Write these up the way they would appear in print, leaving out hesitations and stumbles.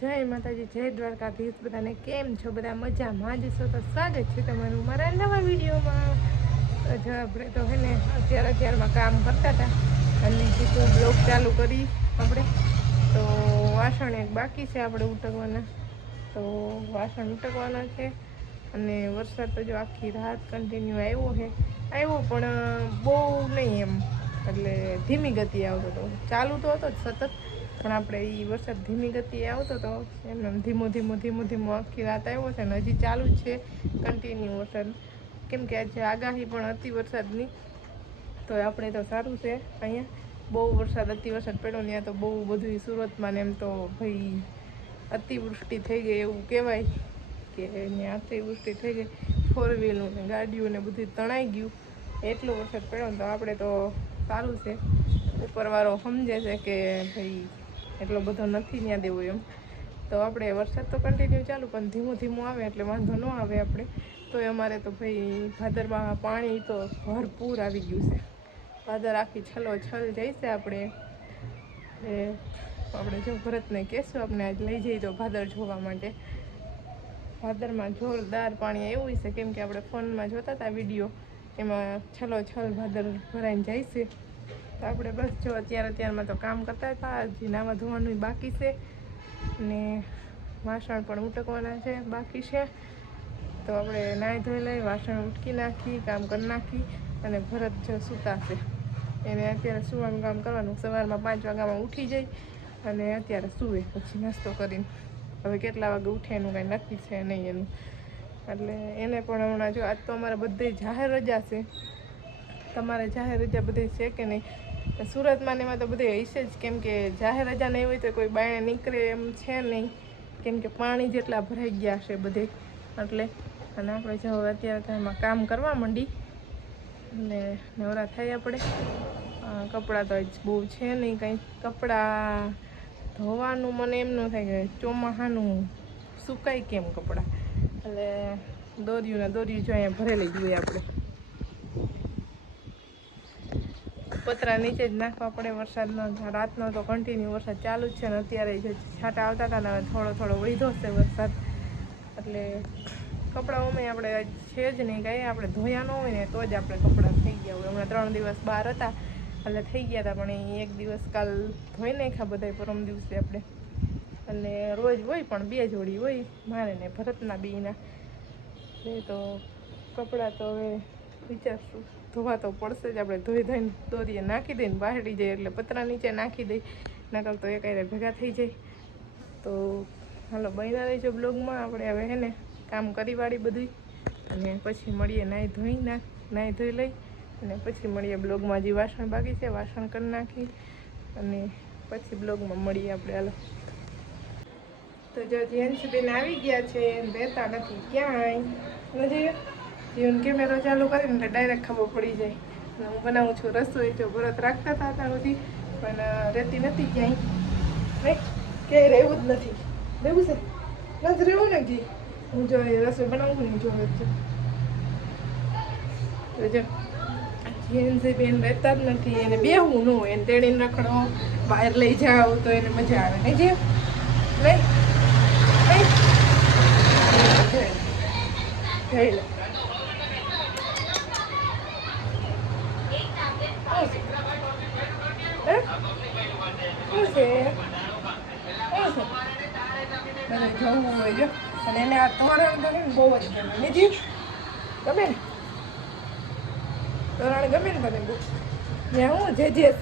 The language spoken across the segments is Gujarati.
જય માતાજી, જય દ્વારકાધીશ. બધાને કેમ છો? બધા મજામાં જ છો? તો સ્વાગત છે તમારું મારા નવા વિડીયોમાં. તો જો આપણે તો હે ને અત્યારમાં કામ કરતા હતા અને કીધું બ્લોગ ચાલુ કરી આપણે. તો વાસણ એક બાકી છે આપણે ઉટકવાના, તો વાસણ ઉટકવાના છે. અને વરસાદ તો જો આખી રાત કન્ટિન્યુ આવ્યો પણ બહુ નહીં એમ, એટલે ધીમી ગતિએ આવતો હતો. ચાલુ તો હતો જ સતત, પણ આપણે એ વરસાદ ધીમી ગતિએ આવતો હતો એમ ધીમો આખી રાત આવ્યો છે ને હજી ચાલુ જ છે કન્ટિન્યુ વરસાદ. કેમ કે આજે આગાહી પણ હતી વરસાદની, તો આપણે તો સારું છે. અહીંયા બહુ વરસાદ અતિવરસાદ પડ્યો ત્યાં તો બહુ બધું સુરતમાં ને એમ તો ભાઈ અતિવૃષ્ટિ થઈ ગઈ એવું કહેવાય કે ત્યાં અતિવૃષ્ટિ થઈ ગઈ. 4 વ્હીલનું ને ગાડીઓને બધું તણાઈ ગયું, એટલો વરસાદ પડ્યો. તો આપણે તો સારું છે, ઉપરવાળો સમજે છે કે ભાઈ એટલો બધો નથી ત્યાં દેવો એમ. તો આપણે વરસાદ તો કન્ટિન્યુ ચાલુ પણ ધીમું આવે એટલે વાંધો ન આવે આપણે. તો અમારે તો ભાઈ ભાદરમાં પાણી તો ભરપૂર આવી ગયું છે. ભાદર આખી છલ જાય છે. આપણે જો ભરતને કહેશું આપણે આજ લઈ જઈએ તો ભાદર જોવા માટે. ભાદરમાં જોરદાર પાણી આવ્યું છે, કેમ કે આપણે ફોનમાં જોતા હતા વિડીયો, એમાં છલ ભાદર ભરાઈને જાય છે. તો આપણે બસ જો અત્યારમાં તો કામ કરતા હતા. હજી નાવા ધોવાનું બાકી છે ને વાસણ પણ ઉટકવાના છે બાકી છે. તો આપણે નાહી ધોઈ લઈ, વાસણ ઉટકી નાખી, કામ કરી નાખી. અને ભરત જો સૂતા છે, એને અત્યારે સુવાનું કામ કરવાનું. સવારમાં 5 વાગ્યામાં ઉઠી જાય અને અત્યારે સૂવે, પછી નાસ્તો કરીને હવે કેટલા વાગે ઉઠે એનું કાંઈ નક્કી છે નહીં એનું. એટલે એને પણ હમણાં જો આજ તો અમારે બધે જાહેર રજા છે. તમારે જાહેર રજા બધે છે કે નહીં? સુરતમાં ને એમાં તો બધે હશે જ, કેમ કે જાહેર રજા નહીં હોય તો કોઈ બહાર નીકળે એમ છે નહીં, કેમ કે પાણી જેટલા ભરાઈ ગયા છે બધે એટલે. અને આપણે જો અત્યારે તો એમાં કામ કરવા માંડી અને નવરા થાય આપણે. કપડાં તો જ બહુ છે નહીં કંઈ. કપડાં ધોવાનું મને એમ ન થાય કે ચોમાસાનું સુકાય કેમ કપડાં, એટલે દોર્યું જો અહીંયા ભરેલી જ હોય આપણે. પતરા નીચે જ નાખવા પડે વરસાદનો. રાતનો તો કન્ટિન્યુ વરસાદ ચાલુ જ છે ને અત્યારે જે છાંટા આવતા હતા ને હવે થોડો વધ્યો છે વરસાદ. એટલે કપડાઓમાં આપણે છે જ નહીં કાંઈ. આપણે ધોયા ન હોય ને તો જ આપણે કપડાં થઈ ગયા હોય. હમણાં 3 દિવસ બહાર હતા એટલે થઈ ગયા હતા, પણ એ 1 દિવસ કાલ ધોઈ નાખ્યા બધા પરમ દિવસે આપણે. અને રોજ હોય પણ 2 જોડી હોય, મારે ને ભરતના બેયના. એ તો કપડાં તો હવે વિચારશું, ધોવા તો પડશે જ. આપણે ધોઈને દોરીએ નાખી દઈને બહારી જાય એટલે પતરા નીચે નાખી દઈ, નકર તો એક આરે ભેગા થઈ જાય. તો હાલો બન્યા રહેજો બ્લોગમાં. આપણે હવે હે ને કામ કરી વાળી બધું અને પછી મળીએ. નાહી ધોઈ લઈ અને પછી મળીએ બ્લોગમાં. હજી વાસણ બાકી છે, વાસણ કરી નાખી અને પછી બ્લોગમાં મળીએ આપણે. હાલો તો જો જેન્ટ્સબેન આવી ગયા છે, રહેતા નથી ક્યાંય નથી. જીવન કેમેરો ચાલુ કરીને એટલે ડાયરેક્ટ ખબર પડી જાય. હું બનાવું છું રસોઈ. જો ભરત રાખતા હતા ત્યાં સુધી, પણ રહેતી નથી ક્યાંય. નહીં ક્યાંય રહેવું જ નથી. રહેવું છે નથી રહેવું ને જી. હું જો રસોઈ બનાવું ને જો જો બેન રહેતા જ નથી. એને બેહવું ન હોય, એને તેડીને રખડો, બહાર લઈ જાઓ તો એને મજા આવે નહીં. જે નહીં જઈ લે જવું હોય જો. અને એને આ તોરણ ગમે ને બહુ જ ગમે. નીજી ગમે ને તોરણ ગમે ને તને બહુ. ત્યાં હું જે છે જે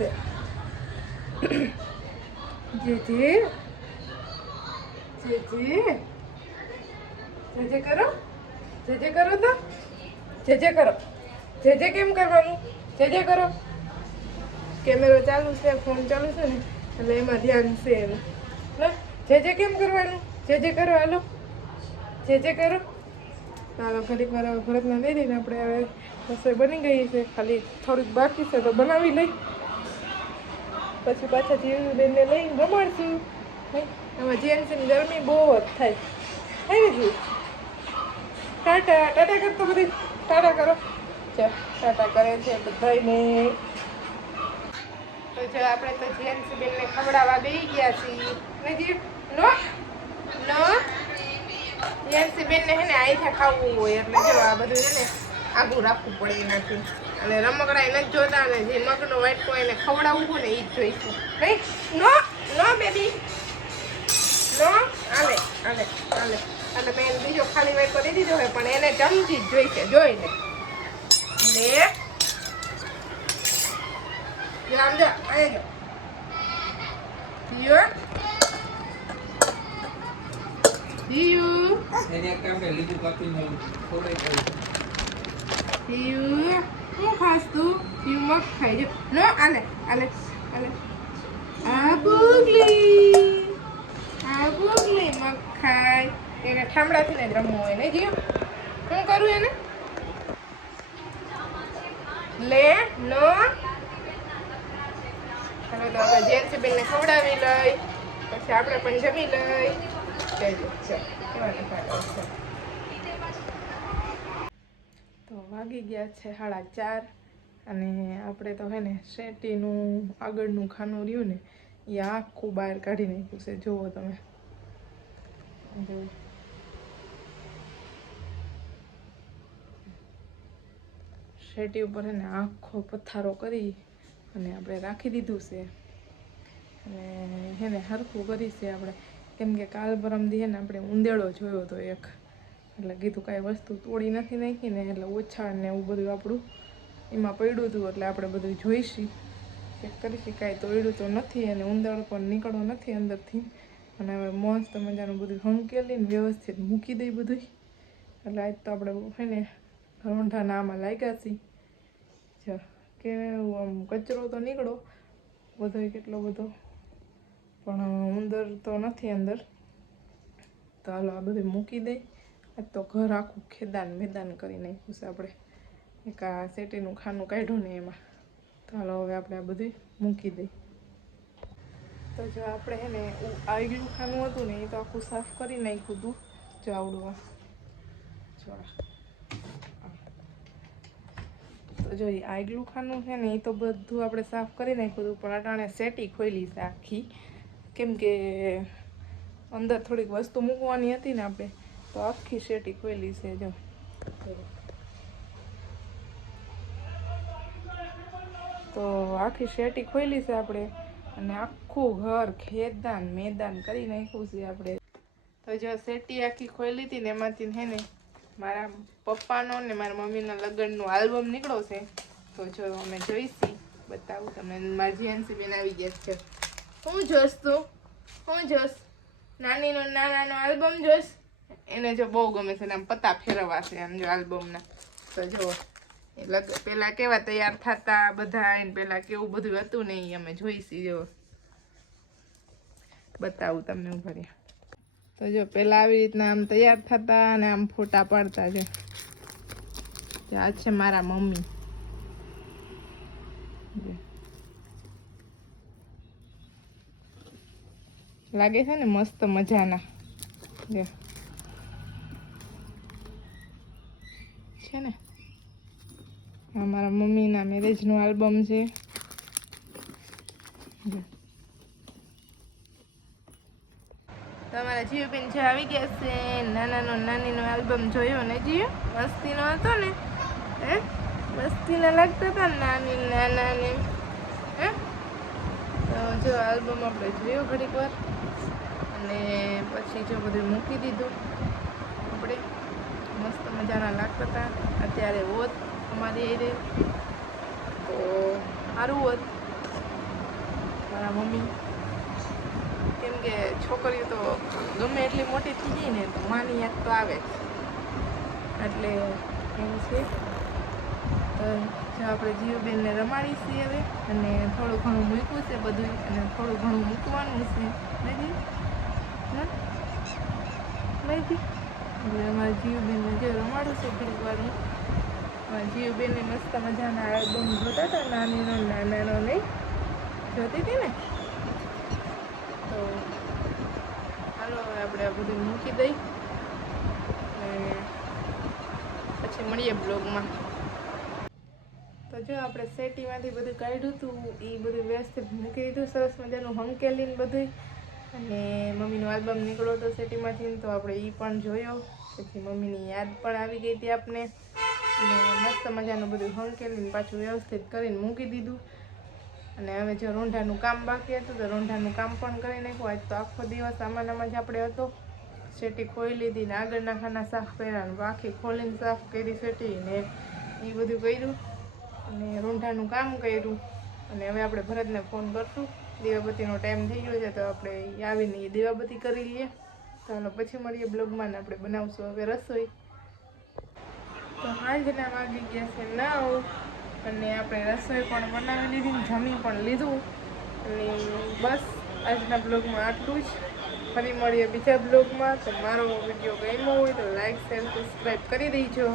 કરો તો જે કરો. જે કેમ કરવાનું? જે કરો. કેમેરો ચાલુ છે, ફોન ચાલુ છે ને એટલે એમાં ધ્યાન છે એનું. જે કેમ કરવાનું? જે કરો. હાલો જે કરો. ચાલો ઘડીક વાર ભરતને દઈ દઈને આપણે હવે રસોઈ બની ગઈ છે, ખાલી થોડીક બાકી છે તો બનાવી લઈ. પછી પાછા જીવનબેનને લઈને રમાડશું. એમાં જેન્ટ્સની ગરમી બહુ જ થાય. થાય ને ટાટા કરતો બધી ટાટા કરો. ટાટા કરે છે બધાને. તો જો આપણે તો જેન્ટ્સબેનને ખવડાવવા બેસી ગયા છીએ. નજીક નો જેન્સી બેનને હે ને આઈથા ખાવું હોય એટલે જો આ બધું છે ને આગું રાખવું પડે એનાથી. અને રમકડા એને જ જોતા ને જે મગનો વાટકો એને ખવડાવવું હોય ને એ જ જોઈશું. નહીં નો નો બેબી નો આલે આલે આલે. અને મેં બીજો ખાલી વાટકો દઈ દીધો હોય પણ એને ચમચી જ જોઈશે. જોઈ લે લે આમ જો અહીં જો Diu. Ini akan beli di kopi nih. Boleh kali. Diu. Không khas tu. Diu mắc khai chứ. Nó ale ale ale. Abugli mắc khai. એને ઠામડાથી ને જ રમવું હોય ને જીઓ. શું કરું એને? લે નો. હવે તો આપણે જેન્સી બેનને ખવડાવી લઈ પછી આપણે પણ જમી લઈ. તો વાગી ગયા છે 4:30 અને આપણે તો હે ને શેટીનું આગળનું ખાનું રહ્યું ને એ આખું બહાર કાઢી નાખ્યું છે. જુઓ તમે શેટી ઉપર હે ને આખો પથ્થારો કરી અને આપણે રાખી દીધું છે. અને હે ને હરખું કરી છે આપણે, કેમ કે કાલ પરમદી હે ને આપણે ઉંદેડો જોયો હતો એક, એટલે કીધું કાંઈ વસ્તુ તોડી નથી નાખી ને એટલે ઓછા ને એવું બધું આપણું એમાં પડ્યું હતું એટલે આપણે બધું જોઈશી, ચેક કરીશી કાંઈ તોડ્યું તો નથી અને ઉંદેડો પણ નીકળો નથી અંદરથી. અને હવે મસ્ત મજાનું બધું હંકેલીને વ્યવસ્થિત મૂકી દઈ બધું. એટલે આજ તો આપણે હે ને રોંઢાના આમાં લાગ્યા છીએ. જો કે આમ કચરો તો નીકળો બધો કેટલો બધો, પણ ઉંદર તો નથી અંદર. તો હાલો આ બધું મૂકી દઈ. આજ તો ઘર આખું ખેદાન મેદાન કરી નાખ્યું છે આપણે. એક આ શેટીનું ખાનું કાઢ્યું ને એમાં. તો હાલો હવે આપણે આ બધું મૂકી દઈ. તો જો આપણે હે ને આગલું ખાનું હતું ને એ તો આખું સાફ કરી નાખ્યું હતું. જો આવડું જો તો જો એ આગલું ખાનું છે ને એ તો બધું આપણે સાફ કરી નાખ્યું હતું, પણ અટાણે શેટી ખોલી છે આખી. કેમ કે અંદર થોડીક વસ્તુ મૂકવાની હતી ને આપણે, તો આખી શેટી ખોલી છે. જો તો આખી શેટી ખોલી છે આપણે અને આખું ઘર ખેદાન મેદાન કરી નાખ્યું છે આપણે. તો જો શેટી આખી ખોલી હતી ને એમાંથી હે ને મારા પપ્પાનો ને મારા મમ્મીના લગ્નનું આલ્બમ નીકળો છે. તો જો અમે જોઈશી, બતાવું તમે. મારી જેન્સી બેન આવી ગયા છે. હું જોશ તું? હું જોશ? નાનીનો નાનાનો આલ્બમ જોશ? એને જો બહુ ગમે છે ને આમ પત્તા ફેરવવા છે આમ જો આલ્બમના. તો જો પેલા કેવા તૈયાર થતા બધા, એને પેલા કેવું બધું હતું ને એ અમે જોઈશી. જો બતાવું તમને ઉભા રહ્યા. તો જો પેલા આવી રીતના આમ તૈયાર થતા અને આમ ફોટા પાડતા. જો આ છે મારા મમ્મી. લાગે છે ને મસ્ત મજાના. જો છે ને આ મારા મમ્મીના મેરેજનું આલ્બમ છે. તમારા જીવબેન જે આવી ગયા છે, નાનીનો આલ્બમ જોયો ને જીવ? મસ્તીનો હતો ને? હે મસ્તીના લાગતા હતા નાનાને. હે તો જો આલ્બમ આપણે જોયો ઘડીક વાર અને પછી જો બધું મૂકી દીધું આપણે. મસ્ત મજાના લાગતા હતા. અત્યારે હોત અમારી એ તો સારું હોત મારા મમ્મી, કેમ કે છોકરીઓ તો ગમે એટલી મોટી થઈ જાય ને તો માની યાદ તો આવે જ. એટલે એવું છે. તો જો આપણે જીવબેનને રમાડીશી હવે, અને થોડું ઘણું મૂક્યું છે બધું અને થોડું ઘણું મૂકવાનું છે. નથી એટલે અમારા જીવબેનને જો રમાડું છે ઘડીક વાર. અમારા જીવબેનને મસ્ત મજાના આલ્બમ જોતા હતા, નાનીનો નાનાનો નહીં જોતી હતી ને. તો હાલો હવે આપણે આ બધું મૂકી દઈ અને પછી મળીએ બ્લોગમાં. તો જો આપણે શેટીમાંથી બધું કાઢ્યું હતું એ બધું વ્યવસ્થિત મૂકી દીધું સરસ મજાનું હંકેલીને બધું. અને મમ્મીનો આલ્બમ નીકળ્યો હતો સિટીમાંથી તો આપણે એ પણ જોયો. પછી મમ્મીની યાદ પણ આવી ગઈ હતી આપને. અને મસ્ત મજાનું બધું હંકેલીને પાછું વ્યવસ્થિત કરીને મૂકી દીધું. અને હવે જો રોંઢાનું કામ બાકી હતું તો રોંઢાનું કામ પણ કરી નાખ્યું. આજ તો આખો દિવસ આમાં જ આપણે હતો. સેટી ખોઈ લીધી ને આગળના ખાના સાફ કર્યા ને આખી ખોલીને સાફ કરી સેટી ને એ બધું કર્યું અને રોંઢાનું કામ કર્યું. અને હવે આપણે ભરતને ફોન કરશું. દીવાબત્તીનો ટાઈમ થઈ ગયો છે તો આપણે આવીને એ દીવાબત્તી કરી લઈએ. તો હાલો પછી મળીએ બ્લોગમાં ને આપણે બનાવશું હવે રસોઈ. તો સાંજના વાગી ગયા છે 9 અને આપણે રસોઈ પણ બનાવી લીધી ને જમી પણ લીધું. અને બસ આજના બ્લોગમાં આટલું જ. ફરી મળીએ બીજા બ્લોગમાં. તો મારો વિડીયો ગમ્યો હોય તો લાઈક શેર સબસ્ક્રાઈબ કરી દેજો.